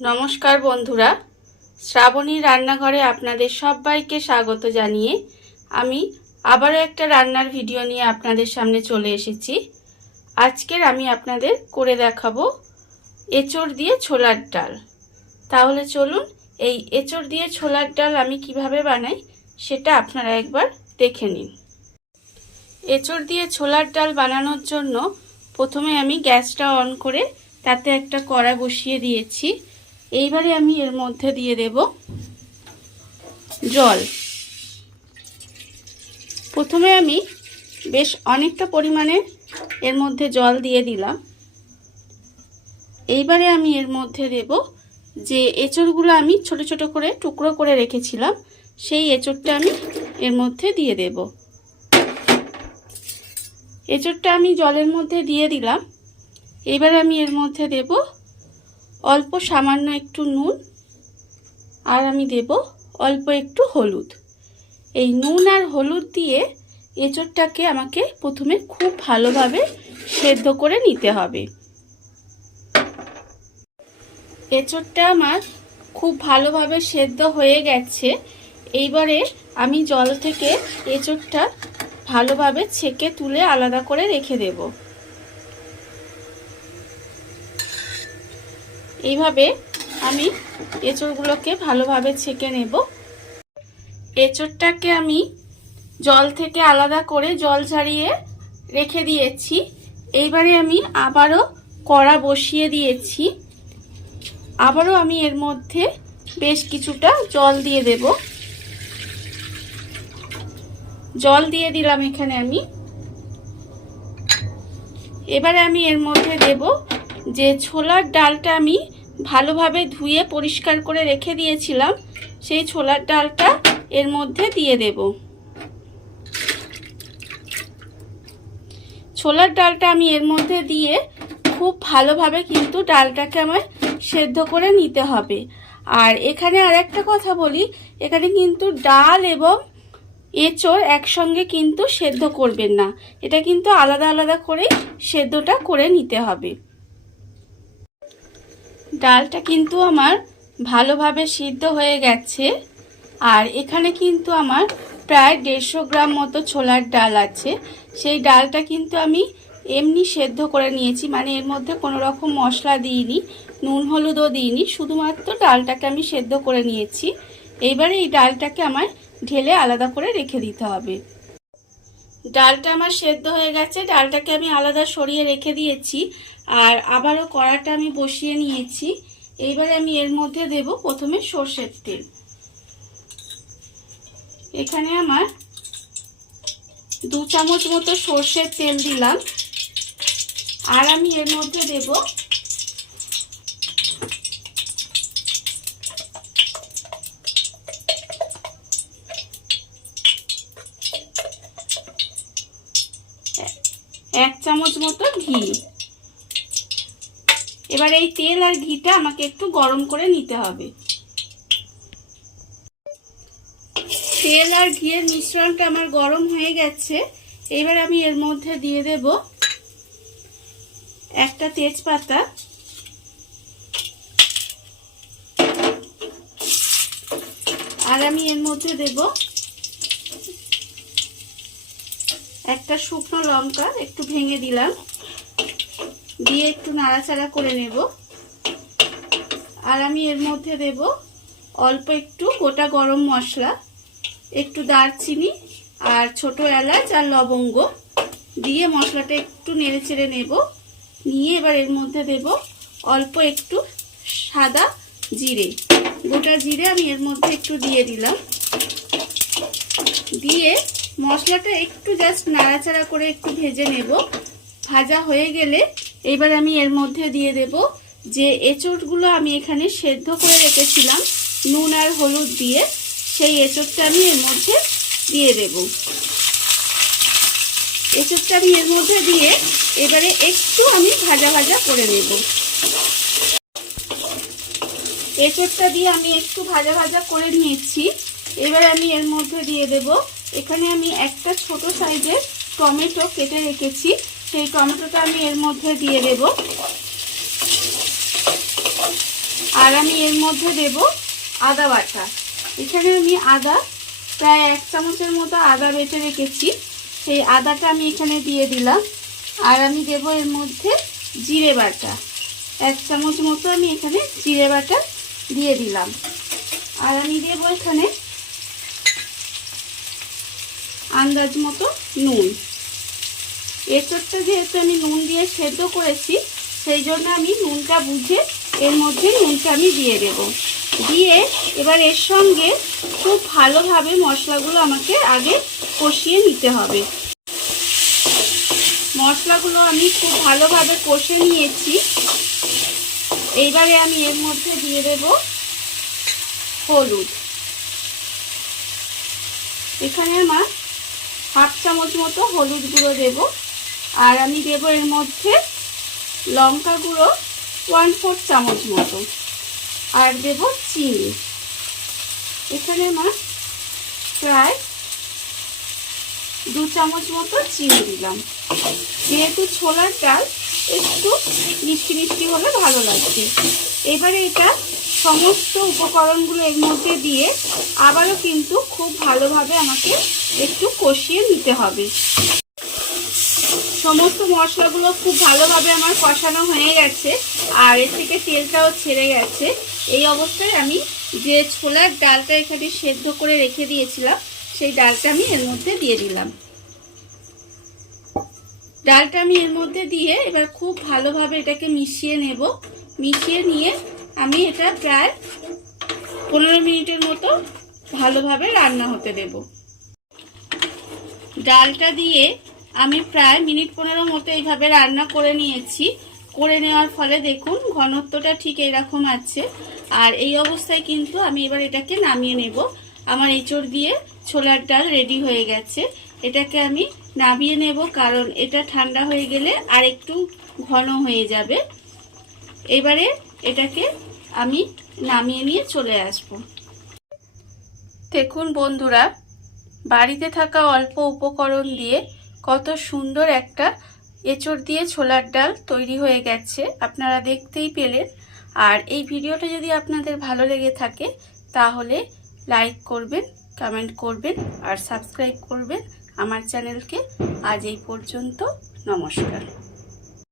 নমস্কার বন্ধুরা, শ্রাবণী রান্নাঘরে আপনাদের সবাইকে স্বাগত জানিয়ে আমি আবারও একটা রান্নার ভিডিও নিয়ে আপনাদের সামনে চলে এসেছি। আজকের আমি আপনাদের করে দেখাবো এঁচোড় দিয়ে ছোলার ডাল। তাহলে চলুন এই এঁচোড় দিয়ে ছোলার ডাল আমি কিভাবে বানাই সেটা আপনারা একবার দেখে নিন। এঁচোড় দিয়ে ছোলার ডাল বানানোর জন্য প্রথমে আমি গ্যাসটা অন করে তাতে একটা কড়া বসিয়ে দিয়েছি। এইবারে আমি এর মধ্যে দিয়ে দেব জল। প্রথমে আমি বেশ অনেকটা পরিমাণে এর মধ্যে জল দিয়ে দিলাম। এইবারে আমি এর মধ্যে দেব যে এঁচোড়গুলো আমি ছোট ছোট করে টুকরো করে রেখেছিলাম, সেই এঁচোড়টা আমি এর মধ্যে দিয়ে দেব। এঁচোড়টা আমি জলের মধ্যে দিয়ে দিলাম। এবারে আমি এর মধ্যে দেব অল্প সামান্য একটু নুন, আর আমি দেব অল্প একটু হলুদ। এই নুন আর হলুদ দিয়ে এঁচোড়টাকে আমাকে প্রথমে খুব ভালোভাবে সেদ্ধ করে নিতে হবে। এঁচোড়টা আমার খুব ভালোভাবে সেদ্ধ হয়ে গেছে। এইবারে আমি জল থেকে এঁচোড়টা ভালোভাবে ছেঁকে তুলে আলাদা করে রেখে দেব। এইভাবে আমি এঁচোড়গুলোকে ভালোভাবে ছেঁকে নেব। এঁচোড়টাকে আমি জল থেকে আলাদা করে জল ঝরিয়ে রেখে দিয়েছি। এইবারে আমি আবারও কড়া বসিয়ে দিয়েছি। আবারও আমি এর মধ্যে বেশ কিছুটা জল দিয়ে দেব। জল দিয়ে দিলাম এখানে আমি। এবারে আমি এর মধ্যে দেব যে ছোলার ডালটা আমি ভালোভাবে ধুয়ে পরিষ্কার করে রেখে দিয়েছিলাম, সেই ছোলার ডালটা এর মধ্যে দিয়ে দেব। ছোলার ডালটা আমি এর মধ্যে দিয়ে খুব ভালোভাবে কিন্তু ডালটাকে আমার সেদ্ধ করে নিতে হবে। আর এখানে আর একটা কথা বলি, এখানে কিন্তু ডাল এবং এঁচোড় একসঙ্গে কিন্তু সেদ্ধ করবেন না, এটা কিন্তু আলাদা আলাদা করে সেদ্ধটা করে নিতে হবে। ডালটা কিন্তু আমার ভালোভাবে সিদ্ধ হয়ে গেছে। আর এখানে কিন্তু আমার প্রায় 150 গ্রাম মতো ছোলার ডাল আছে। সেই ডালটা কিন্তু আমি এমনি সেদ্ধ করে নিয়েছি, মানে এর মধ্যে কোনো রকম মশলা দিইনি, নুন হলুদও দিইনি, শুধুমাত্র ডালটাকে আমি সেদ্ধ করে নিয়েছি। এইবারে এই ডালটাকে আমার ঢেলে আলাদা করে রেখে দিতে হবে। ডালটা আমার সেদ্ধ হয়ে গেছে, ডালটাকে আমি আলাদা সরিয়ে রেখে দিয়েছি। আর আবারও কড়াটা আমি বসিয়ে নিয়েছি। এইবারে আমি এর মধ্যে দেব প্রথমে সর্ষের তেল। এখানে আমার 2 চামচ মতো সর্ষের তেল দিলাম। আর আমি এর মধ্যে দেব 1 চামচ মতো ঘি। এবার এই তেল আর ঘিটা আমাকে একটু গরম করে নিতে হবে। তেল আর ঘিয়ের মিশ্রণটা আমার গরম হয়ে গেছে। এবার আমি এর মধ্যে দিয়ে দেব একটা তেজপাতা, আর আমি এর মধ্যে দেব একটা শুকনো লঙ্কা, একটু ভেঙে দিলাম, দিয়ে একটু নাড়াচাড়া করে নেব। আর আমি এর মধ্যে দেব অল্প একটু গোটা গরম মশলা, একটু দারচিনি আর ছোট এলাচ আর লবঙ্গ দিয়ে মশলাটা একটু নেড়ে চেড়ে নেব। নিয়ে এবার এর মধ্যে দেব অল্প একটু সাদা জিরে, গোটা জিরে আমি এর মধ্যে একটু দিয়ে দিলাম। দিয়ে মশলাটা একটু জাস্ট নাড়াচাড়া করে একটু ভেজে নেব। ভাজা হয়ে গেলে এবার আমি এর মধ্যে দিয়ে দেব যে এঁচোড়গুলো আমি এখানে সেদ্ধ করে রেখেছিলাম নুন আর হলুদ দিয়ে, সেই এঁচোড়টা আমি এর মধ্যে দিয়ে দেব। এঁচোড়টা আমি এর মধ্যে দিয়ে এবারে একটু আমি ভাজা ভাজা করে নেব। এঁচোড়টা দিয়ে আমি একটু ভাজা ভাজা করে নিয়েছি। এবারে আমি এর মধ্যে দিয়ে দেব, এখানে আমি একটা ছোট সাইজের টমেটো কেটে রেখেছি, সেই টমেটোটা আমি এর মধ্যে দিয়ে দেব। আর আমি এর মধ্যে দেব আদা বাটা। এখানে আমি আদা প্রায় 1 চামচের মতো আদা বেটে রেখেছি, সেই আদাটা আমি এখানে দিয়ে দিলাম। আর আমি দেব এর মধ্যে জিরে বাটা, 1 চামচ মতো আমি এখানে জিরে বাটা দিয়ে দিলাম। আর আমি দেব এখানে আন্দাজ মতো নুন। এঁচোড়টা যেহেতু আমি নুন দিয়ে সেদ্ধ করেছি, সেই জন্য আমি নুনটা বুঝে এর মধ্যে নুনটা আমি দিয়ে দেব। দিয়ে এবার এর সঙ্গে খুব ভালোভাবে মশলাগুলো আমাকে আগে কষিয়ে নিতে হবে। মশলাগুলো আমি খুব ভালোভাবে কষে নিয়েছি। এইবারে আমি এর মধ্যে দিয়ে দেব হলুদ। এখানে আমার 1/2 চামচ মতো হলুদ গুঁড়ো দেব। আর আমি দেব এর মধ্যে লঙ্কা গুঁড়ো 1/4 চামচ মতো। আর দেব চিনি। এখানে আমার প্রায় 2 চামচ মতো চিনি দিলাম। যেহেতু ছোলার ডাল একটু মিষ্টি মিষ্টি হলে ভালো লাগবে। এবারে এটা সমস্ত উপকরণগুলো এর মধ্যে দিয়ে আবারও কিন্তু খুব ভালোভাবে আমাকে একটু কষিয়ে নিতে হবে। সমস্ত মশলাগুলো খুব ভালোভাবে আমার কষানো হয়ে গেছে আর এর থেকে তেলটাও ছেড়ে গেছে। এই অবস্থায় আমি যে ছোলার ডালটা এখানে সেদ্ধ করে রেখে দিয়েছিলাম, সেই ডালটা আমি এর মধ্যে দিয়ে দিলাম। ডালটা আমি এর মধ্যে দিয়ে এবার খুব ভালোভাবে এটাকে মিশিয়ে নেব। মিশিয়ে নিয়ে আমি এটা প্রায় 15 মিনিটের মতো ভালোভাবে রান্না হতে দেব। ডালটা দিয়ে আমি প্রায় মিনিট 15 মতো এইভাবে রান্না করে নিয়েছি। করে নেওয়ার ফলে দেখুন ঘনত্বটা ঠিক এরকম আছে। আর এই অবস্থায় কিন্তু আমি এবার এটাকে নামিয়ে নেব। আমার এঁচোড় দিয়ে ছোলার ডাল রেডি হয়ে গেছে। এটাকে আমি নামিয়ে নেব, কারণ এটা ঠান্ডা হয়ে গেলে আর একটু ঘন হয়ে যাবে। এবারে এটাকে আমি নামিয়ে নিয়ে চলে আসব। দেখুন বন্ধুরা, বাড়িতে থাকা অল্প উপকরণ দিয়ে কত সুন্দর একটা এঁচোড় দিয়ে ছোলার ডাল তৈরি হয়ে গেছে, আপনারা দেখতেই পেলেন। আর এই ভিডিওটা যদি আপনাদের ভালো লেগে থাকে তাহলে লাইক করবেন, কমেন্ট করবেন আর সাবস্ক্রাইব করবেন আমার চ্যানেলকে। আজ এই পর্যন্ত, নমস্কার।